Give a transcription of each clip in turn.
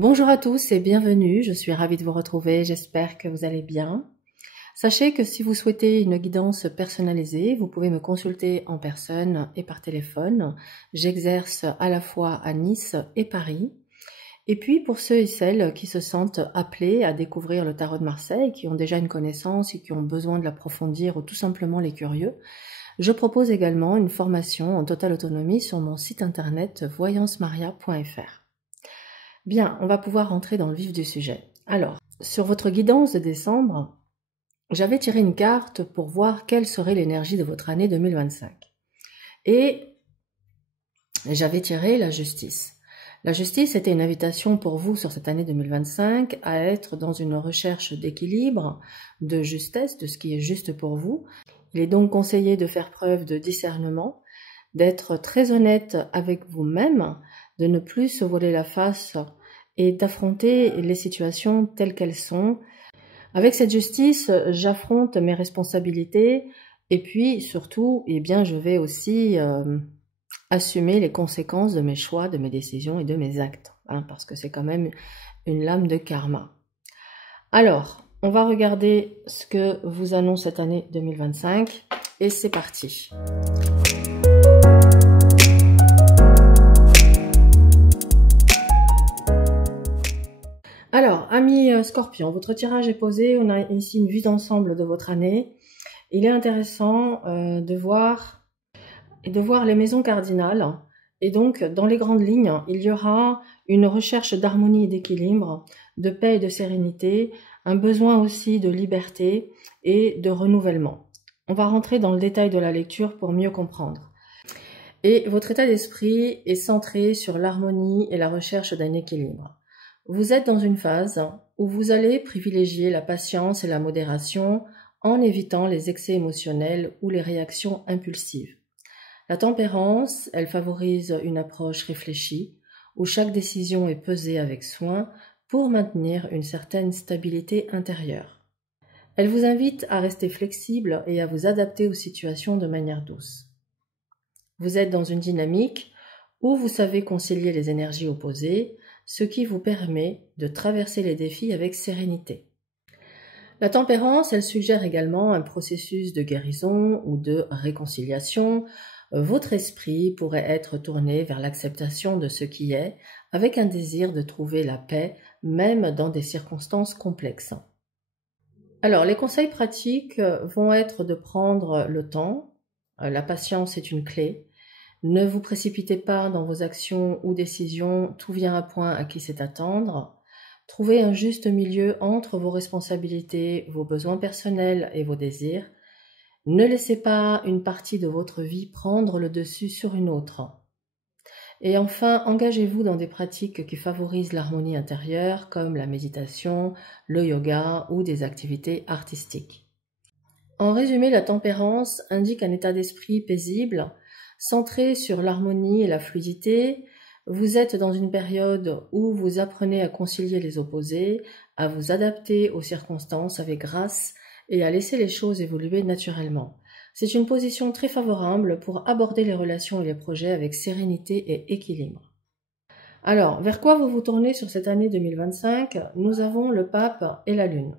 Bonjour à tous et bienvenue, je suis ravie de vous retrouver, j'espère que vous allez bien. Sachez que si vous souhaitez une guidance personnalisée, vous pouvez me consulter en personne et par téléphone. J'exerce à la fois à Nice et Paris. Et puis pour ceux et celles qui se sentent appelés à découvrir le tarot de Marseille, qui ont déjà une connaissance et qui ont besoin de l'approfondir ou tout simplement les curieux, je propose également une formation en totale autonomie sur mon site internet voyancemaria.fr. Bien, on va pouvoir rentrer dans le vif du sujet. Alors, sur votre guidance de décembre, j'avais tiré une carte pour voir quelle serait l'énergie de votre année 2025. Et j'avais tiré la justice. La justice était une invitation pour vous sur cette année 2025 à être dans une recherche d'équilibre, de justesse, de ce qui est juste pour vous. Il est donc conseillé de faire preuve de discernement, d'être très honnête avec vous-même, de ne plus se voiler la face et d'affronter les situations telles qu'elles sont. Avec cette justice, j'affronte mes responsabilités et puis surtout, je vais aussi assumer les conséquences de mes choix, de mes décisions et de mes actes, parce que c'est quand même une lame de karma. Alors, on va regarder ce que vous annonce cette année 2025 et c'est parti. Alors, amis Scorpion, votre tirage est posé, on a ici une vue d'ensemble de votre année. Il est intéressant de voir les maisons cardinales. Et donc, dans les grandes lignes, il y aura une recherche d'harmonie et d'équilibre, de paix et de sérénité, un besoin aussi de liberté et de renouvellement. On va rentrer dans le détail de la lecture pour mieux comprendre. Et votre état d'esprit est centré sur l'harmonie et la recherche d'un équilibre. Vous êtes dans une phase où vous allez privilégier la patience et la modération en évitant les excès émotionnels ou les réactions impulsives. La tempérance, elle favorise une approche réfléchie où chaque décision est pesée avec soin pour maintenir une certaine stabilité intérieure. Elle vous invite à rester flexible et à vous adapter aux situations de manière douce. Vous êtes dans une dynamique où vous savez concilier les énergies opposées, ce qui vous permet de traverser les défis avec sérénité. La tempérance, elle suggère également un processus de guérison ou de réconciliation. Votre esprit pourrait être tourné vers l'acceptation de ce qui est, avec un désir de trouver la paix, même dans des circonstances complexes. Alors, les conseils pratiques vont être de prendre le temps. La patience est une clé. Ne vous précipitez pas dans vos actions ou décisions, tout vient à point à qui sait attendre. Trouvez un juste milieu entre vos responsabilités, vos besoins personnels et vos désirs. Ne laissez pas une partie de votre vie prendre le dessus sur une autre. Et enfin, engagez-vous dans des pratiques qui favorisent l'harmonie intérieure, comme la méditation, le yoga ou des activités artistiques. En résumé, la tempérance indique un état d'esprit paisible, centré sur l'harmonie et la fluidité. Vous êtes dans une période où vous apprenez à concilier les opposés, à vous adapter aux circonstances avec grâce et à laisser les choses évoluer naturellement. C'est une position très favorable pour aborder les relations et les projets avec sérénité et équilibre. Alors, vers quoi vous vous tournez sur cette année 2025? Nous avons le pape et la lune.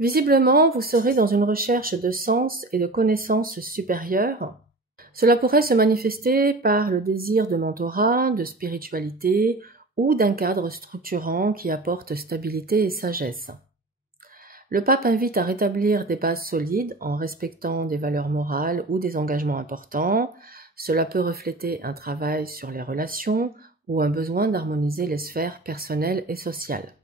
Visiblement, vous serez dans une recherche de sens et de connaissances supérieures. Cela pourrait se manifester par le désir de mentorat, de spiritualité ou d'un cadre structurant qui apporte stabilité et sagesse. Le pape invite à rétablir des bases solides en respectant des valeurs morales ou des engagements importants. Cela peut refléter un travail sur les relations ou un besoin d'harmoniser les sphères personnelles et sociales.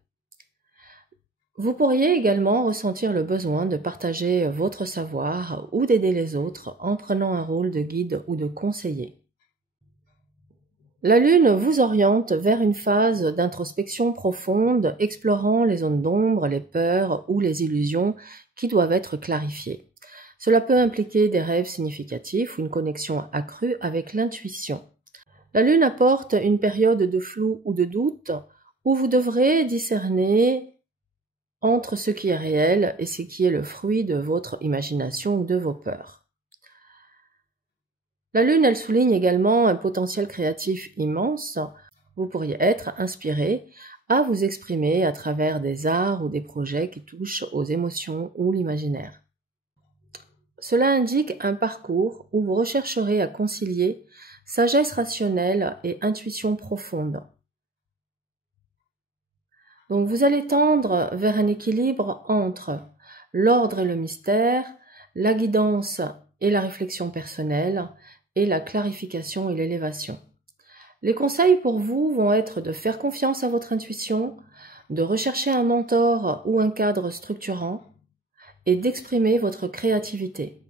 Vous pourriez également ressentir le besoin de partager votre savoir ou d'aider les autres en prenant un rôle de guide ou de conseiller. La Lune vous oriente vers une phase d'introspection profonde, explorant les zones d'ombre, les peurs ou les illusions qui doivent être clarifiées. Cela peut impliquer des rêves significatifs ou une connexion accrue avec l'intuition. La Lune apporte une période de flou ou de doute où vous devrez discerner entre ce qui est réel et ce qui est le fruit de votre imagination ou de vos peurs. La Lune, elle souligne également un potentiel créatif immense. Vous pourriez être inspiré à vous exprimer à travers des arts ou des projets qui touchent aux émotions ou l'imaginaire. Cela indique un parcours où vous rechercherez à concilier sagesse rationnelle et intuition profonde. Donc vous allez tendre vers un équilibre entre l'ordre et le mystère, la guidance et la réflexion personnelle, et la clarification et l'élévation. Les conseils pour vous vont être de faire confiance à votre intuition, de rechercher un mentor ou un cadre structurant et d'exprimer votre créativité.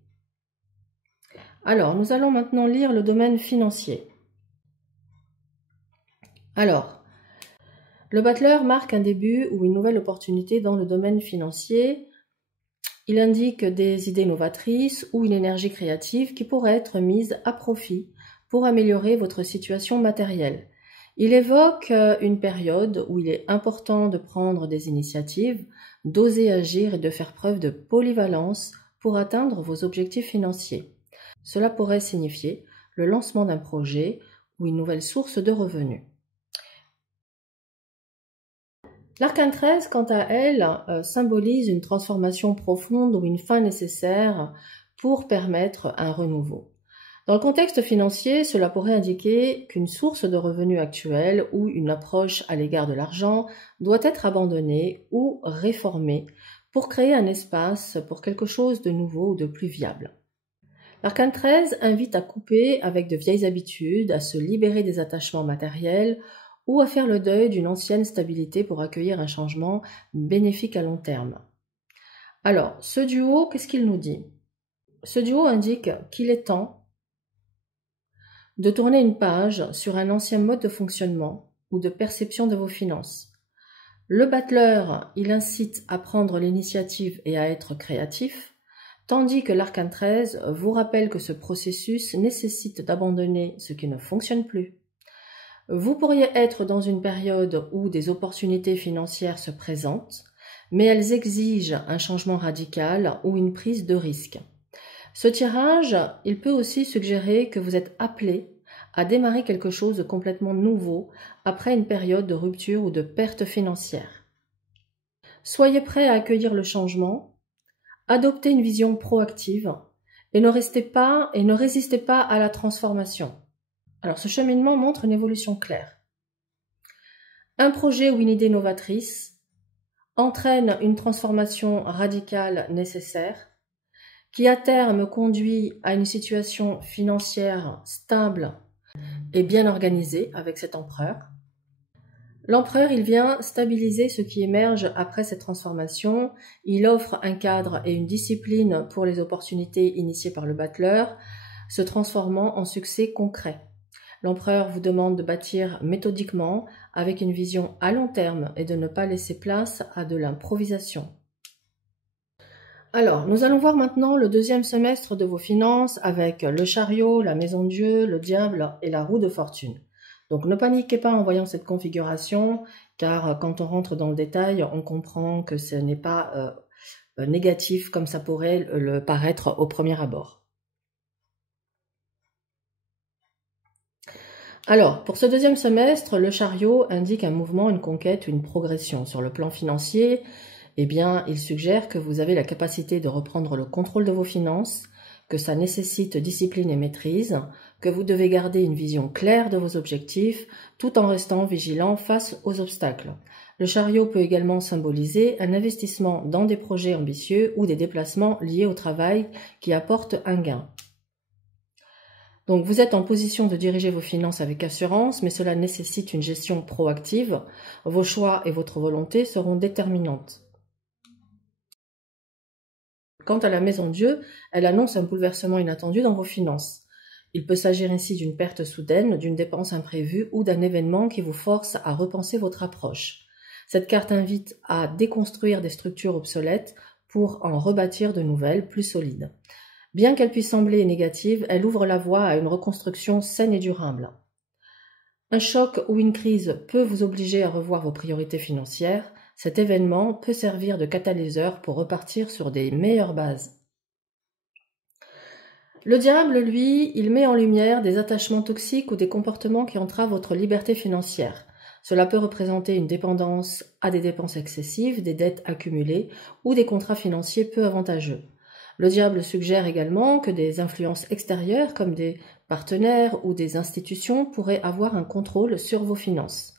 Alors, nous allons maintenant lire le domaine financier. Alors, le battleur marque un début ou une nouvelle opportunité dans le domaine financier. Il indique des idées novatrices ou une énergie créative qui pourrait être mise à profit pour améliorer votre situation matérielle. Il évoque une période où il est important de prendre des initiatives, d'oser agir et de faire preuve de polyvalence pour atteindre vos objectifs financiers. Cela pourrait signifier le lancement d'un projet ou une nouvelle source de revenus. L'arcane 13, quant à elle, symbolise une transformation profonde ou une fin nécessaire pour permettre un renouveau. Dans le contexte financier, cela pourrait indiquer qu'une source de revenus actuelle ou une approche à l'égard de l'argent doit être abandonnée ou réformée pour créer un espace pour quelque chose de nouveau ou de plus viable. L'arcane 13 invite à couper avec de vieilles habitudes, à se libérer des attachements matériels ou à faire le deuil d'une ancienne stabilité pour accueillir un changement bénéfique à long terme. Alors, ce duo, qu'est-ce qu'il nous dit? Ce duo indique qu'il est temps de tourner une page sur un ancien mode de fonctionnement ou de perception de vos finances. Le battleur, il incite à prendre l'initiative et à être créatif, tandis que l'arcane 13 vous rappelle que ce processus nécessite d'abandonner ce qui ne fonctionne plus. Vous pourriez être dans une période où des opportunités financières se présentent, mais elles exigent un changement radical ou une prise de risque. Ce tirage, il peut aussi suggérer que vous êtes appelé à démarrer quelque chose de complètement nouveau après une période de rupture ou de perte financière. Soyez prêt à accueillir le changement, adoptez une vision proactive et ne résistez pas à la transformation. Alors, ce cheminement montre une évolution claire. Un projet ou une idée novatrice entraîne une transformation radicale nécessaire qui à terme conduit à une situation financière stable et bien organisée avec cet empereur. L'empereur, il vient stabiliser ce qui émerge après cette transformation. Il offre un cadre et une discipline pour les opportunités initiées par le battleur, se transformant en succès concret. L'empereur vous demande de bâtir méthodiquement, avec une vision à long terme et de ne pas laisser place à de l'improvisation. Alors, nous allons voir maintenant le deuxième semestre de vos finances avec le chariot, la maison de Dieu, le diable et la roue de fortune. Donc, ne paniquez pas en voyant cette configuration, car quand on rentre dans le détail, on comprend que ce n'est pas négatif comme ça pourrait le paraître au premier abord. Alors, pour ce deuxième semestre, le chariot indique un mouvement, une conquête, une progression. Sur le plan financier, eh bien, il suggère que vous avez la capacité de reprendre le contrôle de vos finances, que ça nécessite discipline et maîtrise, que vous devez garder une vision claire de vos objectifs, tout en restant vigilant face aux obstacles. Le chariot peut également symboliser un investissement dans des projets ambitieux ou des déplacements liés au travail qui apportent un gain. Donc, vous êtes en position de diriger vos finances avec assurance, mais cela nécessite une gestion proactive. Vos choix et votre volonté seront déterminantes. Quant à la maison de Dieu, elle annonce un bouleversement inattendu dans vos finances. Il peut s'agir ainsi d'une perte soudaine, d'une dépense imprévue ou d'un événement qui vous force à repenser votre approche. Cette carte invite à déconstruire des structures obsolètes pour en rebâtir de nouvelles, plus solides. Bien qu'elle puisse sembler négative, elle ouvre la voie à une reconstruction saine et durable. Un choc ou une crise peut vous obliger à revoir vos priorités financières. Cet événement peut servir de catalyseur pour repartir sur des meilleures bases. Le diable, lui, il met en lumière des attachements toxiques ou des comportements qui entravent votre liberté financière. Cela peut représenter une dépendance à des dépenses excessives, des dettes accumulées ou des contrats financiers peu avantageux. Le diable suggère également que des influences extérieures comme des partenaires ou des institutions pourraient avoir un contrôle sur vos finances.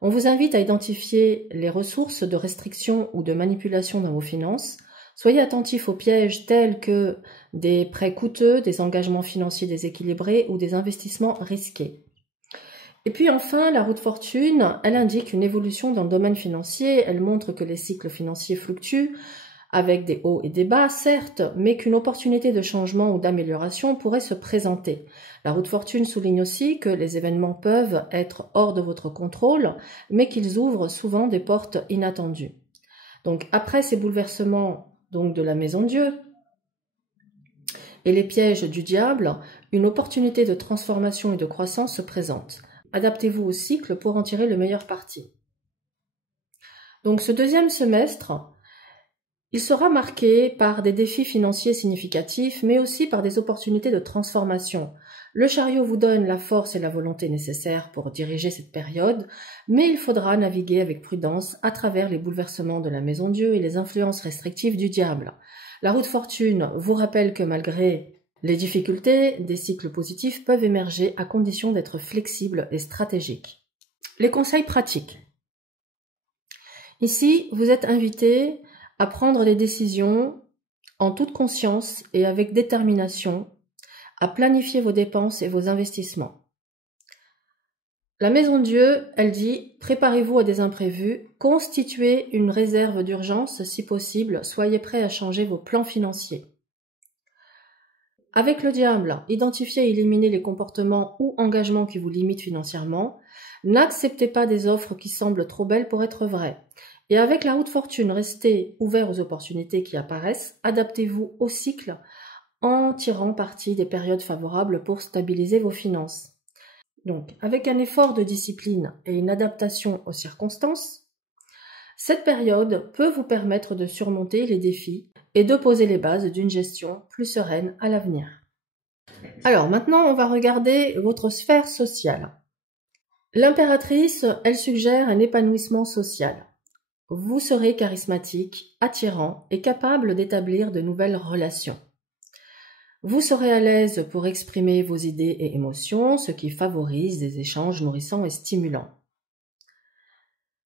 On vous invite à identifier les ressources de restriction ou de manipulation dans vos finances. Soyez attentif aux pièges tels que des prêts coûteux, des engagements financiers déséquilibrés ou des investissements risqués. Et puis enfin, la roue de fortune, elle indique une évolution dans le domaine financier. Elle montre que les cycles financiers fluctuent avec des hauts et des bas, certes, mais qu'une opportunité de changement ou d'amélioration pourrait se présenter. La roue de fortune souligne aussi que les événements peuvent être hors de votre contrôle, mais qu'ils ouvrent souvent des portes inattendues. Donc après ces bouleversements de la maison de Dieu et les pièges du diable, une opportunité de transformation et de croissance se présente. Adaptez-vous au cycle pour en tirer le meilleur parti. Donc ce deuxième semestre, il sera marqué par des défis financiers significatifs, mais aussi par des opportunités de transformation. Le chariot vous donne la force et la volonté nécessaires pour diriger cette période, mais il faudra naviguer avec prudence à travers les bouleversements de la Maison Dieu et les influences restrictives du diable. La roue de fortune vous rappelle que malgré les difficultés, des cycles positifs peuvent émerger à condition d'être flexibles et stratégiques. Les conseils pratiques. Ici, vous êtes invité à prendre des décisions en toute conscience et avec détermination, à planifier vos dépenses et vos investissements. La Maison de Dieu, elle dit, préparez-vous à des imprévus, constituez une réserve d'urgence si possible, soyez prêts à changer vos plans financiers. Avec le diable, identifiez et éliminez les comportements ou engagements qui vous limitent financièrement. N'acceptez pas des offres qui semblent trop belles pour être vraies. Et avec la roue de fortune, restez ouvert aux opportunités qui apparaissent. Adaptez-vous au cycle en tirant parti des périodes favorables pour stabiliser vos finances. Donc, avec un effort de discipline et une adaptation aux circonstances, cette période peut vous permettre de surmonter les défis et de poser les bases d'une gestion plus sereine à l'avenir. Alors maintenant, on va regarder votre sphère sociale. L'impératrice, elle suggère un épanouissement social. Vous serez charismatique, attirant et capable d'établir de nouvelles relations. Vous serez à l'aise pour exprimer vos idées et émotions, ce qui favorise des échanges nourrissants et stimulants.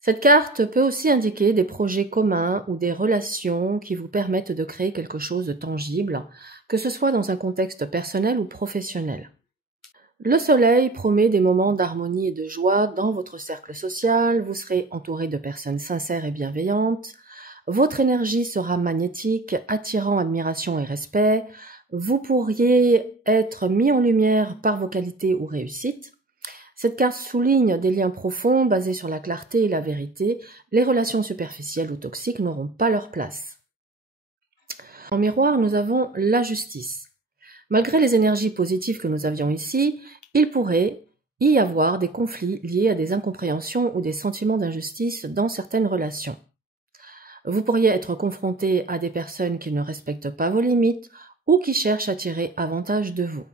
Cette carte peut aussi indiquer des projets communs ou des relations qui vous permettent de créer quelque chose de tangible, que ce soit dans un contexte personnel ou professionnel. Le soleil promet des moments d'harmonie et de joie dans votre cercle social, vous serez entouré de personnes sincères et bienveillantes, votre énergie sera magnétique, attirant admiration et respect, vous pourriez être mis en lumière par vos qualités ou réussites. Cette carte souligne des liens profonds basés sur la clarté et la vérité. Les relations superficielles ou toxiques n'auront pas leur place. En miroir, nous avons la justice. Malgré les énergies positives que nous avions ici, il pourrait y avoir des conflits liés à des incompréhensions ou des sentiments d'injustice dans certaines relations. Vous pourriez être confronté à des personnes qui ne respectent pas vos limites ou qui cherchent à tirer avantage de vous.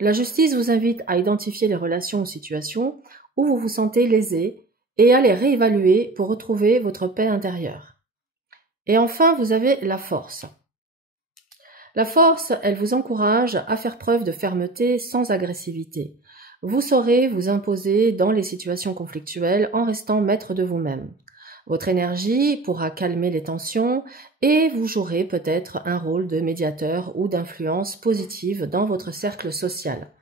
La justice vous invite à identifier les relations ou situations où vous vous sentez lésé et à les réévaluer pour retrouver votre paix intérieure. Et enfin, vous avez la force. La force, elle vous encourage à faire preuve de fermeté sans agressivité. Vous saurez vous imposer dans les situations conflictuelles en restant maître de vous-même. Votre énergie pourra calmer les tensions et vous jouerez peut-être un rôle de médiateur ou d'influence positive dans votre cercle social.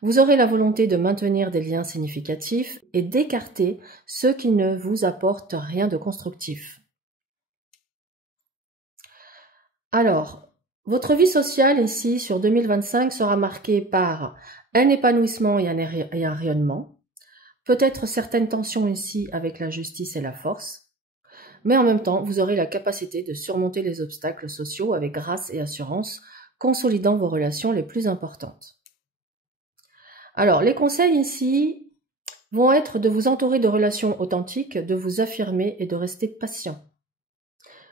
Vous aurez la volonté de maintenir des liens significatifs et d'écarter ceux qui ne vous apportent rien de constructif. Alors, votre vie sociale ici sur 2025 sera marquée par un épanouissement et un rayonnement, peut-être certaines tensions ici avec la justice et la force, mais en même temps, vous aurez la capacité de surmonter les obstacles sociaux avec grâce et assurance, consolidant vos relations les plus importantes. Alors, les conseils ici vont être de vous entourer de relations authentiques, de vous affirmer et de rester patient.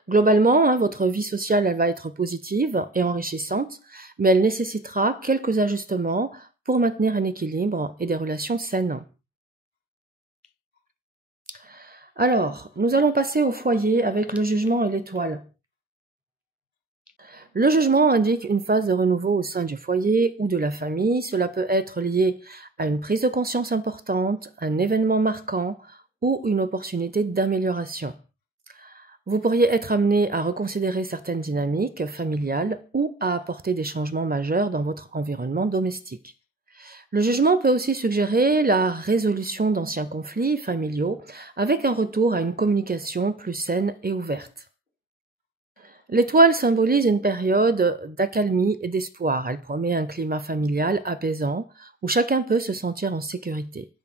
Globalement, votre vie sociale elle va être positive et enrichissante, mais elle nécessitera quelques ajustements pour maintenir un équilibre et des relations saines. Alors, nous allons passer au foyer avec le jugement et l'étoile. Le jugement indique une phase de renouveau au sein du foyer ou de la famille. Cela peut être lié à une prise de conscience importante, un événement marquant ou une opportunité d'amélioration. Vous pourriez être amené à reconsidérer certaines dynamiques familiales ou à apporter des changements majeurs dans votre environnement domestique. Le jugement peut aussi suggérer la résolution d'anciens conflits familiaux avec un retour à une communication plus saine et ouverte. L'étoile symbolise une période d'accalmie et d'espoir. Elle promet un climat familial apaisant où chacun peut se sentir en sécurité.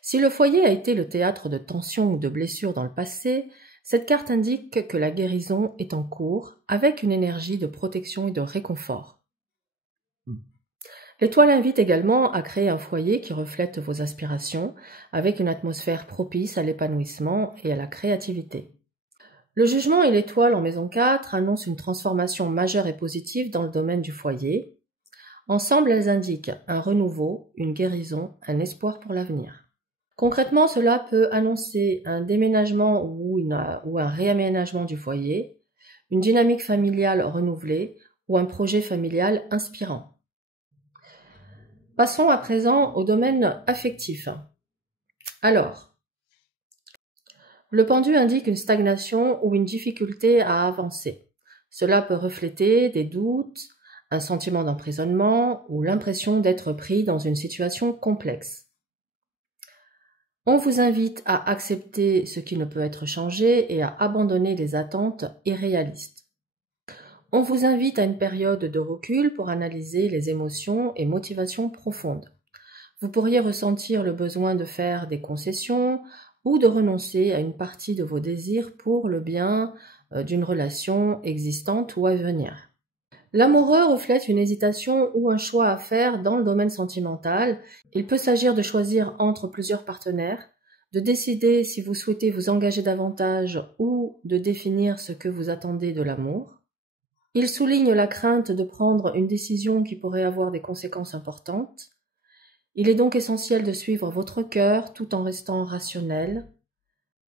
Si le foyer a été le théâtre de tensions ou de blessures dans le passé, cette carte indique que la guérison est en cours avec une énergie de protection et de réconfort. L'étoile invite également à créer un foyer qui reflète vos aspirations avec une atmosphère propice à l'épanouissement et à la créativité. Le jugement et l'étoile en maison 4 annoncent une transformation majeure et positive dans le domaine du foyer. Ensemble, elles indiquent un renouveau, une guérison, un espoir pour l'avenir. Concrètement, cela peut annoncer un déménagement ou un réaménagement du foyer, une dynamique familiale renouvelée ou un projet familial inspirant. Passons à présent au domaine affectif. Alors, le pendu indique une stagnation ou une difficulté à avancer. Cela peut refléter des doutes, un sentiment d'emprisonnement ou l'impression d'être pris dans une situation complexe. On vous invite à accepter ce qui ne peut être changé et à abandonner les attentes irréalistes. On vous invite à une période de recul pour analyser les émotions et motivations profondes. Vous pourriez ressentir le besoin de faire des concessions ou de renoncer à une partie de vos désirs pour le bien d'une relation existante ou à venir. L'amoureux reflète une hésitation ou un choix à faire dans le domaine sentimental. Il peut s'agir de choisir entre plusieurs partenaires, de décider si vous souhaitez vous engager davantage ou de définir ce que vous attendez de l'amour. Il souligne la crainte de prendre une décision qui pourrait avoir des conséquences importantes. Il est donc essentiel de suivre votre cœur tout en restant rationnel.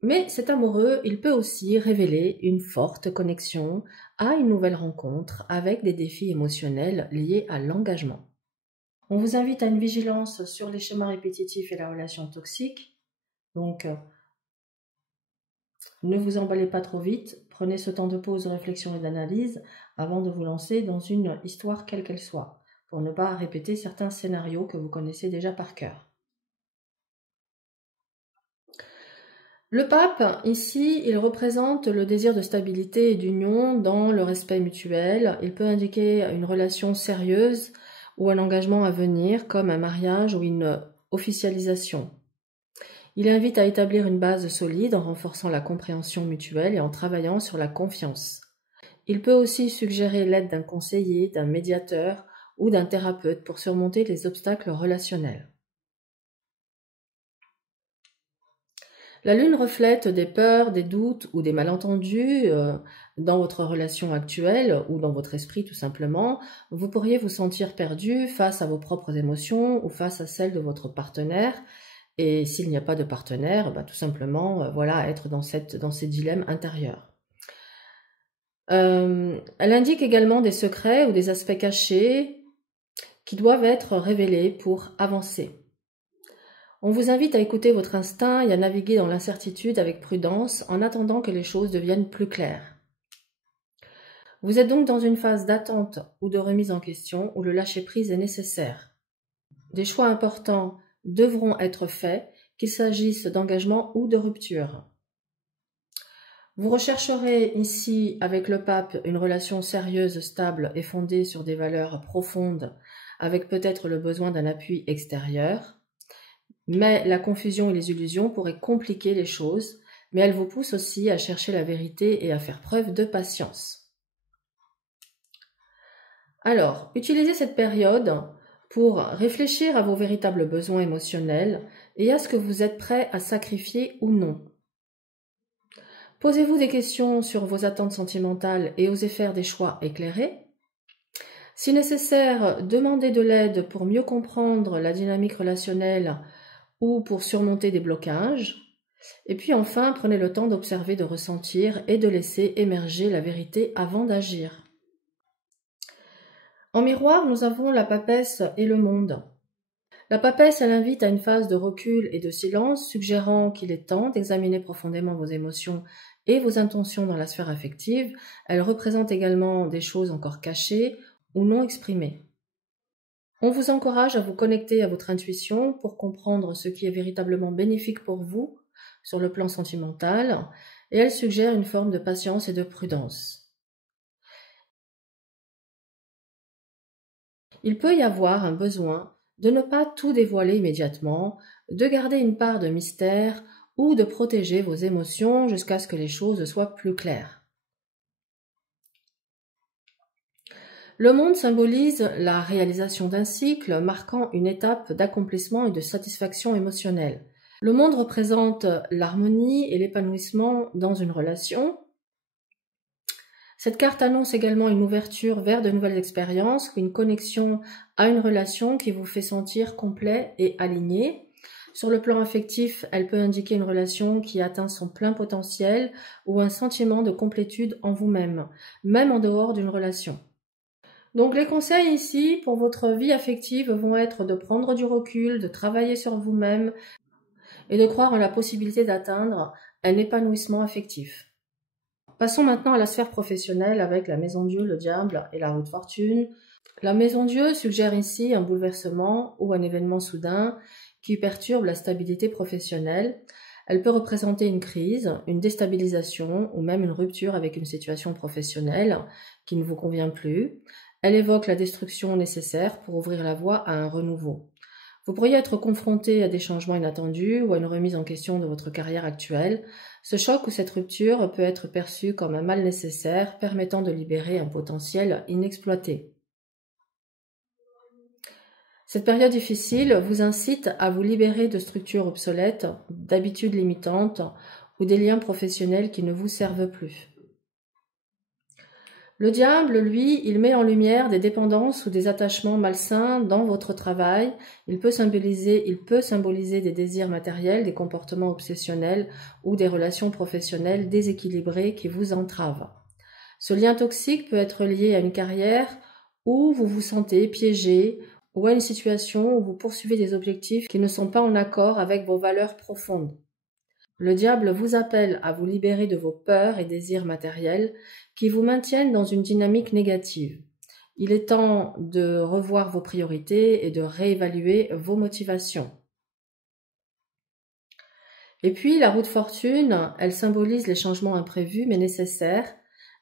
Mais cet amoureux, il peut aussi révéler une forte connexion à une nouvelle rencontre avec des défis émotionnels liés à l'engagement. On vous invite à une vigilance sur les schémas répétitifs et la relation toxique. Donc, ne vous emballez pas trop vite. Prenez ce temps de pause, de réflexion et d'analyse avant de vous lancer dans une histoire quelle qu'elle soit, pour ne pas répéter certains scénarios que vous connaissez déjà par cœur. Le pape, ici, il représente le désir de stabilité et d'union dans le respect mutuel. Il peut indiquer une relation sérieuse ou un engagement à venir, comme un mariage ou une officialisation. Il invite à établir une base solide en renforçant la compréhension mutuelle et en travaillant sur la confiance. Il peut aussi suggérer l'aide d'un conseiller, d'un médiateur ou d'un thérapeute pour surmonter les obstacles relationnels. La lune reflète des peurs, des doutes ou des malentendus dans votre relation actuelle ou dans votre esprit tout simplement. Vous pourriez vous sentir perdu face à vos propres émotions ou face à celles de votre partenaire. Et s'il n'y a pas de partenaire, tout simplement être dans ces dilemmes intérieurs. Elle indique également des secrets ou des aspects cachés qui doivent être révélés pour avancer. On vous invite à écouter votre instinct et à naviguer dans l'incertitude avec prudence en attendant que les choses deviennent plus claires. Vous êtes donc dans une phase d'attente ou de remise en question où le lâcher-prise est nécessaire. Des choix importants devront être faits, qu'il s'agisse d'engagement ou de rupture. Vous rechercherez ici avec le pape une relation sérieuse, stable et fondée sur des valeurs profondes, avec peut-être le besoin d'un appui extérieur. Mais la confusion et les illusions pourraient compliquer les choses, mais elles vous poussent aussi à chercher la vérité et à faire preuve de patience. Alors, utilisez cette période pour réfléchir à vos véritables besoins émotionnels et à ce que vous êtes prêt à sacrifier ou non. Posez-vous des questions sur vos attentes sentimentales et osez faire des choix éclairés. Si nécessaire, demandez de l'aide pour mieux comprendre la dynamique relationnelle ou pour surmonter des blocages. Et puis enfin, prenez le temps d'observer, de ressentir et de laisser émerger la vérité avant d'agir. En miroir, nous avons la papesse et le monde. La papesse, elle invite à une phase de recul et de silence, suggérant qu'il est temps d'examiner profondément vos émotions et vos intentions dans la sphère affective. Elle représente également des choses encore cachées ou non exprimées. On vous encourage à vous connecter à votre intuition pour comprendre ce qui est véritablement bénéfique pour vous sur le plan sentimental, et elle suggère une forme de patience et de prudence. Il peut y avoir un besoin de ne pas tout dévoiler immédiatement, de garder une part de mystère ou de protéger vos émotions jusqu'à ce que les choses soient plus claires. Le monde symbolise la réalisation d'un cycle marquant une étape d'accomplissement et de satisfaction émotionnelle. Le monde représente l'harmonie et l'épanouissement dans une relation. Cette carte annonce également une ouverture vers de nouvelles expériences, une connexion à une relation qui vous fait sentir complet et aligné. Sur le plan affectif, elle peut indiquer une relation qui atteint son plein potentiel ou un sentiment de complétude en vous-même, même en dehors d'une relation. Donc les conseils ici pour votre vie affective vont être de prendre du recul, de travailler sur vous-même et de croire en la possibilité d'atteindre un épanouissement affectif. Passons maintenant à la sphère professionnelle avec la Maison Dieu, le diable et la roue de fortune. La Maison Dieu suggère ici un bouleversement ou un événement soudain qui perturbe la stabilité professionnelle. Elle peut représenter une crise, une déstabilisation ou même une rupture avec une situation professionnelle qui ne vous convient plus. Elle évoque la destruction nécessaire pour ouvrir la voie à un renouveau. Vous pourriez être confronté à des changements inattendus ou à une remise en question de votre carrière actuelle. Ce choc ou cette rupture peut être perçu comme un mal nécessaire permettant de libérer un potentiel inexploité. Cette période difficile vous incite à vous libérer de structures obsolètes, d'habitudes limitantes ou des liens professionnels qui ne vous servent plus. Le diable, lui, il met en lumière des dépendances ou des attachements malsains dans votre travail. Il peut symboliser des désirs matériels, des comportements obsessionnels ou des relations professionnelles déséquilibrées qui vous entravent. Ce lien toxique peut être lié à une carrière où vous vous sentez piégé ou à une situation où vous poursuivez des objectifs qui ne sont pas en accord avec vos valeurs profondes. Le diable vous appelle à vous libérer de vos peurs et désirs matériels qui vous maintiennent dans une dynamique négative. Il est temps de revoir vos priorités et de réévaluer vos motivations. Et puis, la roue de fortune, elle symbolise les changements imprévus mais nécessaires.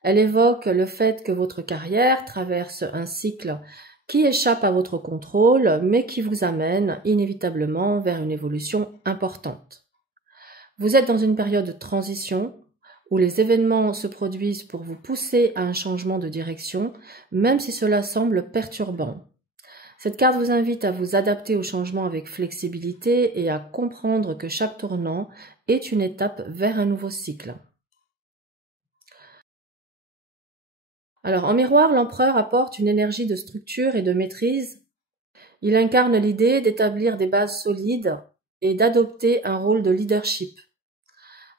Elle évoque le fait que votre carrière traverse un cycle qui échappe à votre contrôle mais qui vous amène inévitablement vers une évolution importante. Vous êtes dans une période de transition où les événements se produisent pour vous pousser à un changement de direction, même si cela semble perturbant. Cette carte vous invite à vous adapter au changement avec flexibilité et à comprendre que chaque tournant est une étape vers un nouveau cycle. Alors, en miroir, l'empereur apporte une énergie de structure et de maîtrise. Il incarne l'idée d'établir des bases solides et d'adopter un rôle de leadership.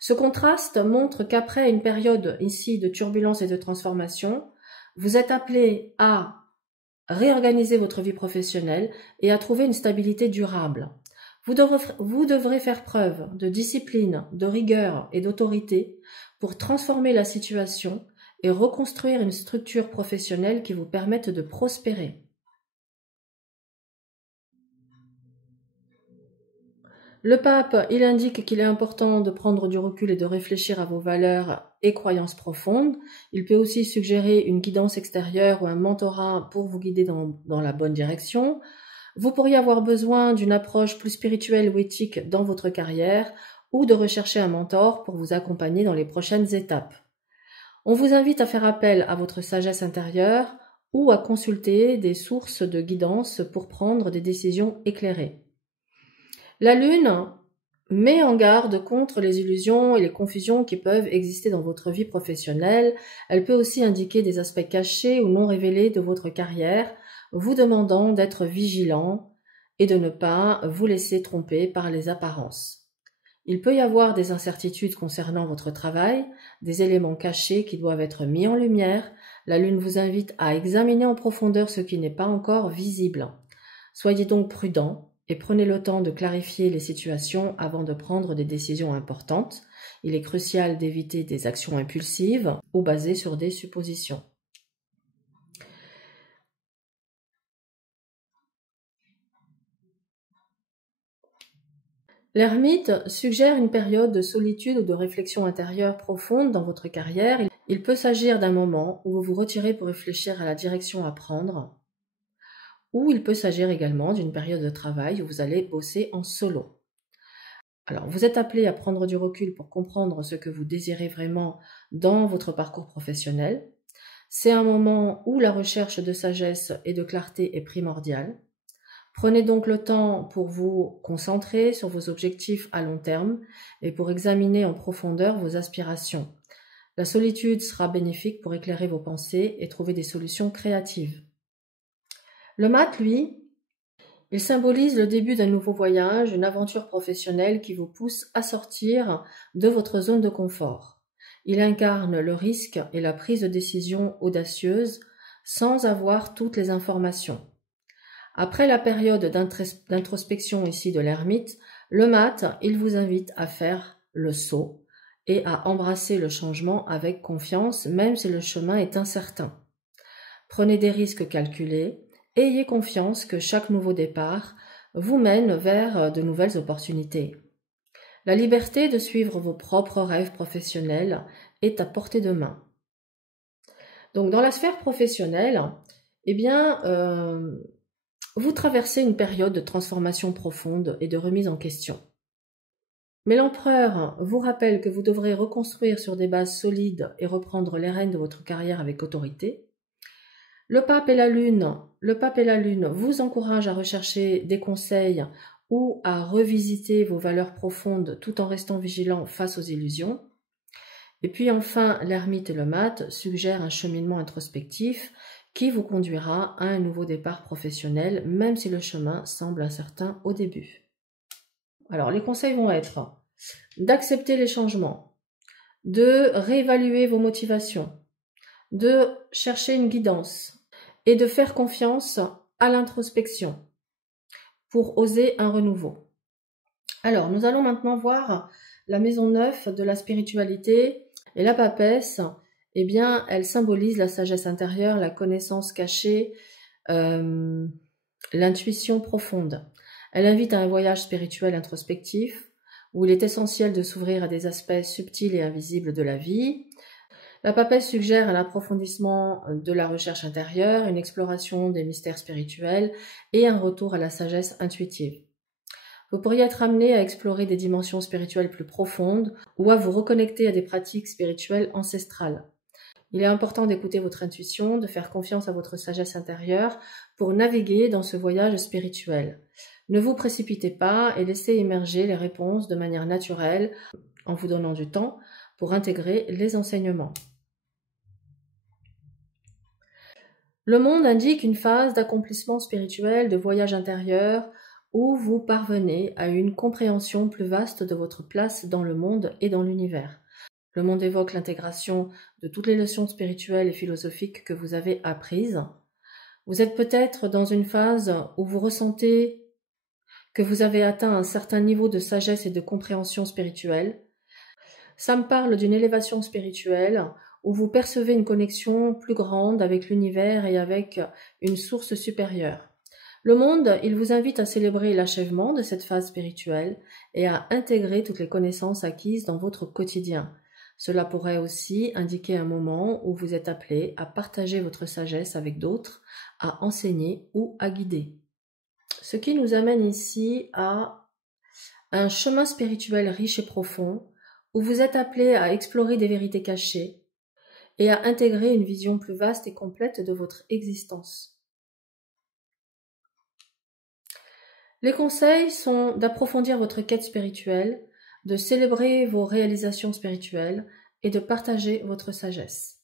Ce contraste montre qu'après une période ici de turbulence et de transformation, vous êtes appelé à réorganiser votre vie professionnelle et à trouver une stabilité durable. Vous devrez faire preuve de discipline, de rigueur et d'autorité pour transformer la situation et reconstruire une structure professionnelle qui vous permette de prospérer. Le pape, il indique qu'il est important de prendre du recul et de réfléchir à vos valeurs et croyances profondes. Il peut aussi suggérer une guidance extérieure ou un mentorat pour vous guider dans la bonne direction. Vous pourriez avoir besoin d'une approche plus spirituelle ou éthique dans votre carrière ou de rechercher un mentor pour vous accompagner dans les prochaines étapes. On vous invite à faire appel à votre sagesse intérieure ou à consulter des sources de guidance pour prendre des décisions éclairées. La Lune met en garde contre les illusions et les confusions qui peuvent exister dans votre vie professionnelle. Elle peut aussi indiquer des aspects cachés ou non révélés de votre carrière, vous demandant d'être vigilant et de ne pas vous laisser tromper par les apparences. Il peut y avoir des incertitudes concernant votre travail, des éléments cachés qui doivent être mis en lumière. La Lune vous invite à examiner en profondeur ce qui n'est pas encore visible. Soyez donc prudent et prenez le temps de clarifier les situations avant de prendre des décisions importantes. Il est crucial d'éviter des actions impulsives ou basées sur des suppositions. L'ermite suggère une période de solitude ou de réflexion intérieure profonde dans votre carrière. Il peut s'agir d'un moment où vous vous retirez pour réfléchir à la direction à prendre, ou il peut s'agir également d'une période de travail où vous allez bosser en solo. Alors, vous êtes appelé à prendre du recul pour comprendre ce que vous désirez vraiment dans votre parcours professionnel. C'est un moment où la recherche de sagesse et de clarté est primordiale. Prenez donc le temps pour vous concentrer sur vos objectifs à long terme et pour examiner en profondeur vos aspirations. La solitude sera bénéfique pour éclairer vos pensées et trouver des solutions créatives. Le mat, lui, il symbolise le début d'un nouveau voyage, une aventure professionnelle qui vous pousse à sortir de votre zone de confort. Il incarne le risque et la prise de décision audacieuse sans avoir toutes les informations. Après la période d'introspection ici de l'ermite, le mat, il vous invite à faire le saut et à embrasser le changement avec confiance, même si le chemin est incertain. Prenez des risques calculés. Ayez confiance que chaque nouveau départ vous mène vers de nouvelles opportunités. La liberté de suivre vos propres rêves professionnels est à portée de main. Donc dans la sphère professionnelle, eh bien, vous traversez une période de transformation profonde et de remise en question. Mais l'empereur vous rappelle que vous devrez reconstruire sur des bases solides et reprendre les rênes de votre carrière avec autorité. Le pape et la lune vous encouragent à rechercher des conseils ou à revisiter vos valeurs profondes tout en restant vigilant face aux illusions. Et puis enfin, l'ermite et le mat suggèrent un cheminement introspectif qui vous conduira à un nouveau départ professionnel, même si le chemin semble incertain au début. Alors, les conseils vont être d'accepter les changements, de réévaluer vos motivations, de chercher une guidance, et de faire confiance à l'introspection pour oser un renouveau. Alors, nous allons maintenant voir la maison 9 de la spiritualité. Et la papesse, eh bien, elle symbolise la sagesse intérieure, la connaissance cachée, l'intuition profonde. Elle invite à un voyage spirituel introspectif où il est essentiel de s'ouvrir à des aspects subtils et invisibles de la vie. La papesse suggère un approfondissement de la recherche intérieure, une exploration des mystères spirituels et un retour à la sagesse intuitive. Vous pourriez être amené à explorer des dimensions spirituelles plus profondes ou à vous reconnecter à des pratiques spirituelles ancestrales. Il est important d'écouter votre intuition, de faire confiance à votre sagesse intérieure pour naviguer dans ce voyage spirituel. Ne vous précipitez pas et laissez émerger les réponses de manière naturelle en vous donnant du temps pour intégrer les enseignements. Le monde indique une phase d'accomplissement spirituel, de voyage intérieur, où vous parvenez à une compréhension plus vaste de votre place dans le monde et dans l'univers. Le monde évoque l'intégration de toutes les leçons spirituelles et philosophiques que vous avez apprises. Vous êtes peut-être dans une phase où vous ressentez que vous avez atteint un certain niveau de sagesse et de compréhension spirituelle. Ça me parle d'une élévation spirituelle où vous percevez une connexion plus grande avec l'univers et avec une source supérieure. Le monde, il vous invite à célébrer l'achèvement de cette phase spirituelle et à intégrer toutes les connaissances acquises dans votre quotidien. Cela pourrait aussi indiquer un moment où vous êtes appelé à partager votre sagesse avec d'autres, à enseigner ou à guider. Ce qui nous amène ici à un chemin spirituel riche et profond, où vous êtes appelé à explorer des vérités cachées et à intégrer une vision plus vaste et complète de votre existence. Les conseils sont d'approfondir votre quête spirituelle, de célébrer vos réalisations spirituelles et de partager votre sagesse.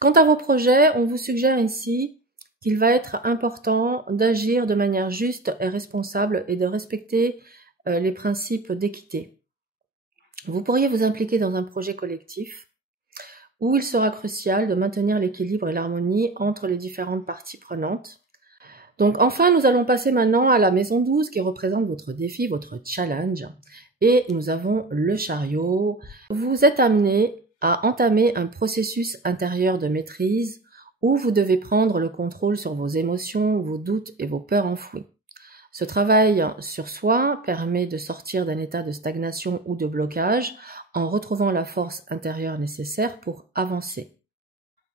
Quant à vos projets, on vous suggère ici qu'il va être important d'agir de manière juste et responsable et de respecter les principes d'équité. Vous pourriez vous impliquer dans un projet collectif où il sera crucial de maintenir l'équilibre et l'harmonie entre les différentes parties prenantes. Donc enfin, nous allons passer maintenant à la maison 12 qui représente votre défi, votre challenge. Et nous avons le chariot. Vous êtes amené à entamer un processus intérieur de maîtrise où vous devez prendre le contrôle sur vos émotions, vos doutes et vos peurs enfouies. Ce travail sur soi permet de sortir d'un état de stagnation ou de blocage en retrouvant la force intérieure nécessaire pour avancer.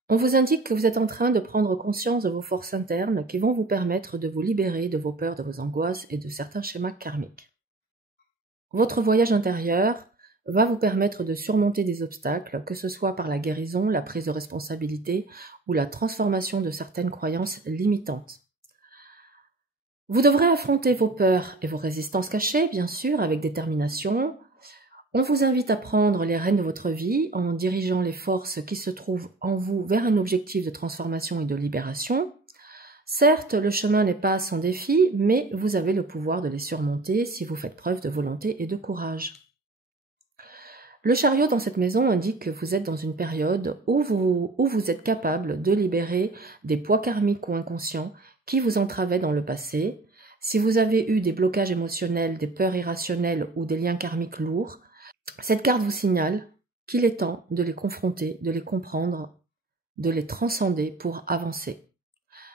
On vous indique que vous êtes en train de prendre conscience de vos forces internes qui vont vous permettre de vous libérer de vos peurs, de vos angoisses et de certains schémas karmiques. Votre voyage intérieur va vous permettre de surmonter des obstacles, que ce soit par la guérison, la prise de responsabilité ou la transformation de certaines croyances limitantes. Vous devrez affronter vos peurs et vos résistances cachées, bien sûr, avec détermination. On vous invite à prendre les rênes de votre vie en dirigeant les forces qui se trouvent en vous vers un objectif de transformation et de libération. Certes, le chemin n'est pas sans défi, mais vous avez le pouvoir de les surmonter si vous faites preuve de volonté et de courage. Le chariot dans cette maison indique que vous êtes dans une période où vous êtes capable de libérer des poids karmiques ou inconscients qui vous entravaient dans le passé. Si vous avez eu des blocages émotionnels, des peurs irrationnelles ou des liens karmiques lourds, cette carte vous signale qu'il est temps de les confronter, de les comprendre, de les transcender pour avancer.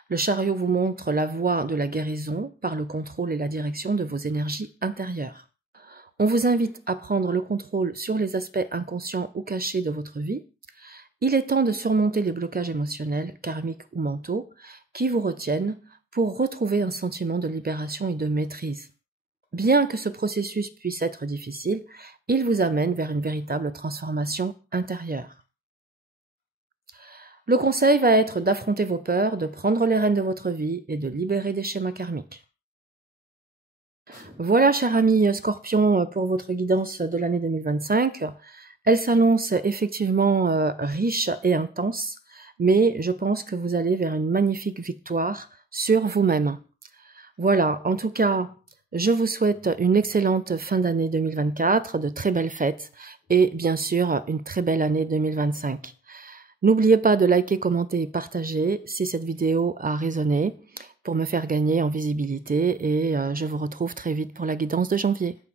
Le chariot vous montre la voie de la guérison par le contrôle et la direction de vos énergies intérieures. On vous invite à prendre le contrôle sur les aspects inconscients ou cachés de votre vie. Il est temps de surmonter les blocages émotionnels, karmiques ou mentaux qui vous retiennent pour retrouver un sentiment de libération et de maîtrise. Bien que ce processus puisse être difficile, il vous amène vers une véritable transformation intérieure. Le conseil va être d'affronter vos peurs, de prendre les rênes de votre vie et de libérer des schémas karmiques. Voilà, cher ami Scorpion, pour votre guidance de l'année 2025. Elle s'annonce effectivement riche et intense, mais je pense que vous allez vers une magnifique victoire sur vous-même. Voilà, en tout cas, je vous souhaite une excellente fin d'année 2024, de très belles fêtes et bien sûr une très belle année 2025. N'oubliez pas de liker, commenter et partager si cette vidéo a résonné pour me faire gagner en visibilité et je vous retrouve très vite pour la guidance de janvier.